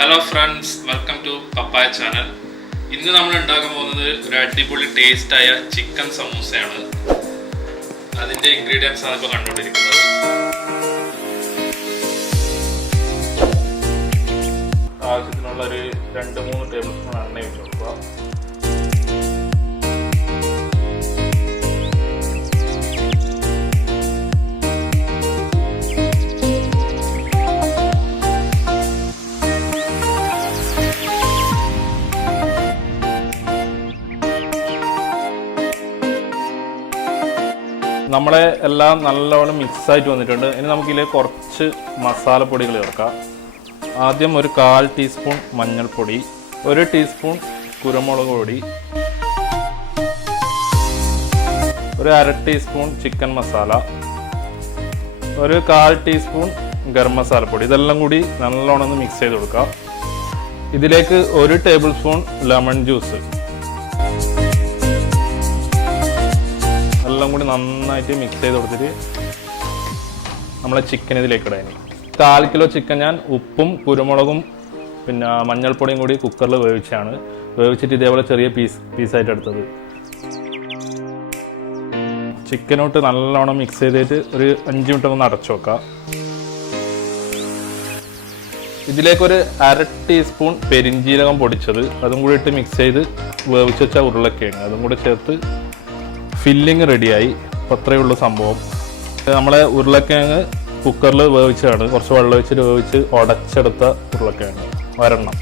Hello friends, welcome to Papaya channel. ഇന്ന് നമ്മൾ ഉണ്ടാക്കാൻ പോകുന്നത് ഒരു അടിപൊളി ടേസ്റ്റ് ആയ ചിക്കൻ സമൂസയാണ്. അതിന്റെ ഇൻഗ്രീഡിയൻസ് ആണ് ഇപ്പോൾ കണ്ടുകൊണ്ടിരിക്കുന്നത്. ആവശ്യത്തിനുള്ള ഒരു 2-3 ടേബിൾ സ്പൂൺ എണ്ണ ഒഴിച്ച് കൊടുക്കുക. നമ്മളെ എല്ലാം നല്ലവണ്ണം മിക്സായിട്ട് വന്നിട്ടുണ്ട്. ഇനി നമുക്കിതിലേക്ക് കുറച്ച് മസാലപ്പൊടികൾ ചേർക്കാം. ആദ്യം ഒരു 1/4 ടീസ്പൂൺ മഞ്ഞൾപ്പൊടി, 1 ടീസ്പൂൺ കുരുമുളക് പൊടി, ഒരു 1/2 ടീസ്പൂൺ ചിക്കൻ മസാല, ഒരു 1/4 ടീസ്പൂൺ ഗരം മസാലപ്പൊടി. ഇതെല്ലാം കൂടി നല്ലോണം ഒന്ന് മിക്സ് ചെയ്ത് കൊടുക്കാം. ഇതിലേക്ക് 1 ടേബിൾ സ്പൂൺ ലെമൺ ജ്യൂസ് എല്ലാം കൂടി നന്നായിട്ട് മിക്സ് ചെയ്ത് കൊടുത്തിട്ട് നമ്മളെ ചിക്കൻ ഇതിലേക്ക് ഇടാൻ. 1/4 കിലോ ചിക്കൻ ഞാൻ ഉപ്പും കുരുമുളകും പിന്നെ മഞ്ഞൾപ്പൊടിയും കൂടി കുക്കറിൽ വേവിച്ചിട്ട് ഇതേപോലെ ചെറിയ പീസായിട്ട് എടുത്തത്. ചിക്കനോട്ട് നല്ലോണം മിക്സ് ചെയ്തിട്ട് ഒരു 5 മിനിറ്റ് ഒന്ന് അടച്ചു വെക്കാം. ഇതിലേക്കൊരു 1/2 ടീസ്പൂൺ പെരുംജീരകം പൊടിച്ചത് അതും കൂടി ഇട്ട് മിക്സ് ചെയ്ത് വേവിച്ച് വെച്ച ഉരുളക്കിഴങ്ങ് അതും കൂടി ചേർത്ത് ഫില്ലിങ് റെഡിയായി. അപ്പോൾ അത്രയേ ഉള്ളൂ സംഭവം. നമ്മളെ ഉരുളക്കിഴങ്ങ് കുക്കറിൽ വേവിച്ചതാണ്. കുറച്ച് വെള്ളം ഒഴിച്ചിട്ട് വേവിച്ച് ഉടച്ചെടുത്ത ഉരുളക്കിഴങ്ങ് ഒരെണ്ണം.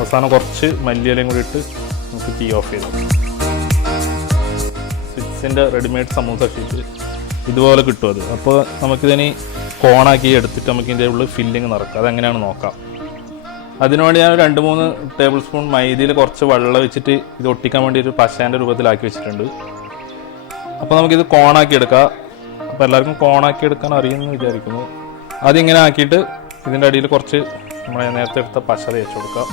അവസാനം കുറച്ച് മല്ലിയിലയും കൂടി ഇട്ട് നമുക്ക് ടീ ഓഫ് ചെയ്തു. 6-ന്റെ റെഡിമെയ്ഡ് സമൂസ ഷീറ്റ് ഇതുപോലെ കിട്ടും അത്. അപ്പോൾ നമുക്കിതിന് കോണാക്കി എടുത്തിട്ട് നമുക്ക് ഇതിൻ്റെ ഉള്ളിൽ ഫില്ലിങ് നിറക്കാം. അതെങ്ങനെയാണ് നോക്കാം. അതിനുവേണ്ടി ഞാൻ 2-3 ടേബിൾ സ്പൂൺ മൈദയിൽ കുറച്ച് വെള്ളം വെച്ചിട്ട് ഇത് ഒട്ടിക്കാൻ വേണ്ടി ഒരു പശേൻ്റെ രൂപത്തിലാക്കി വെച്ചിട്ടുണ്ട്. അപ്പോൾ നമുക്കിത് കോണാക്കി എടുക്കാം. അപ്പോൾ എല്ലാവർക്കും കോണാക്കി എടുക്കാൻ അറിയുമെന്ന് വിചാരിക്കുന്നു. അതിങ്ങനെ ആക്കിയിട്ട് ഇതിൻ്റെ അടിയിൽ കുറച്ച് നമ്മൾ നേരത്തെ എടുത്ത പശ തേച്ച് കൊടുക്കാം.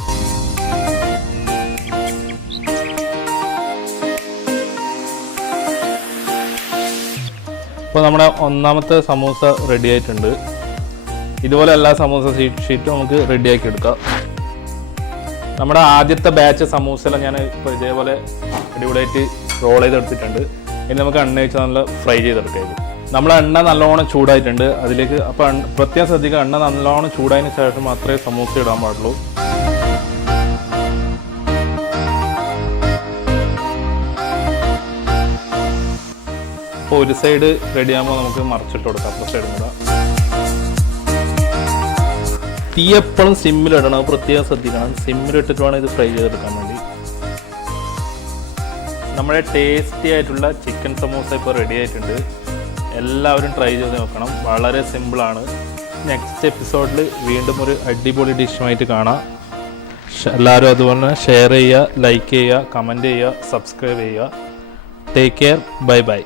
അപ്പോൾ നമ്മുടെ ഒന്നാമത്തെ സമൂസ റെഡി ആയിട്ടുണ്ട്. ഇതുപോലെ എല്ലാ സമൂസ ഷീറ്റും നമുക്ക് റെഡിയാക്കി എടുക്കാം. നമ്മുടെ ആദ്യത്തെ ബാച്ച് സമൂസയെല്ലാം ഞാൻ ഇപ്പോൾ ഇതേപോലെ അടിപൊളിയായിട്ട് റോൾ ചെയ്തെടുത്തിട്ടുണ്ട്. ഇനി നമുക്ക് എണ്ണ വെച്ച് നല്ല ഫ്രൈ ചെയ്തെടുക്കാം. നമ്മൾ എണ്ണ നല്ലോണം ചൂടായിട്ടുണ്ട്. അതിലേക്ക് അപ്പോൾ പ്രത്യേകം ശ്രദ്ധിക്കുക, എണ്ണ നല്ലോണം ചൂടായതിന് ശേഷം മാത്രമേ സമൂസ ഇടാൻ പാടുള്ളൂ. അപ്പോൾ ഒരു സൈഡ് റെഡിയാകുമ്പോൾ നമുക്ക് മറിച്ചിട്ട് കൊടുക്കാം. അപ്പുറ സൈഡും കൂടെ. തീ എപ്പോഴും സിമ്മിലിടണം, പ്രത്യേകം ശ്രദ്ധിക്കണം. സിമ്മിലിട്ടിട്ട് വേണം ഇത് ഫ്രൈ ചെയ്തെടുക്കാൻ വേണ്ടി. നമ്മുടെ ടേസ്റ്റി ആയിട്ടുള്ള ചിക്കൻ സമൂസ ഇപ്പോൾ റെഡി ആയിട്ടുണ്ട്. എല്ലാവരും ട്രൈ ചെയ്ത് നോക്കണം. വളരെ സിമ്പിളാണ്. നെക്സ്റ്റ് എപ്പിസോഡിൽ വീണ്ടും ഒരു അടിപൊളി ഡിഷുമായിട്ട് കാണാം. എല്ലാവരും അതുപോലെ ഷെയർ ചെയ്യുക, ലൈക്ക് ചെയ്യുക, കമൻറ്റ് ചെയ്യുക, സബ്സ്ക്രൈബ് ചെയ്യുക. Take care. Bye bye.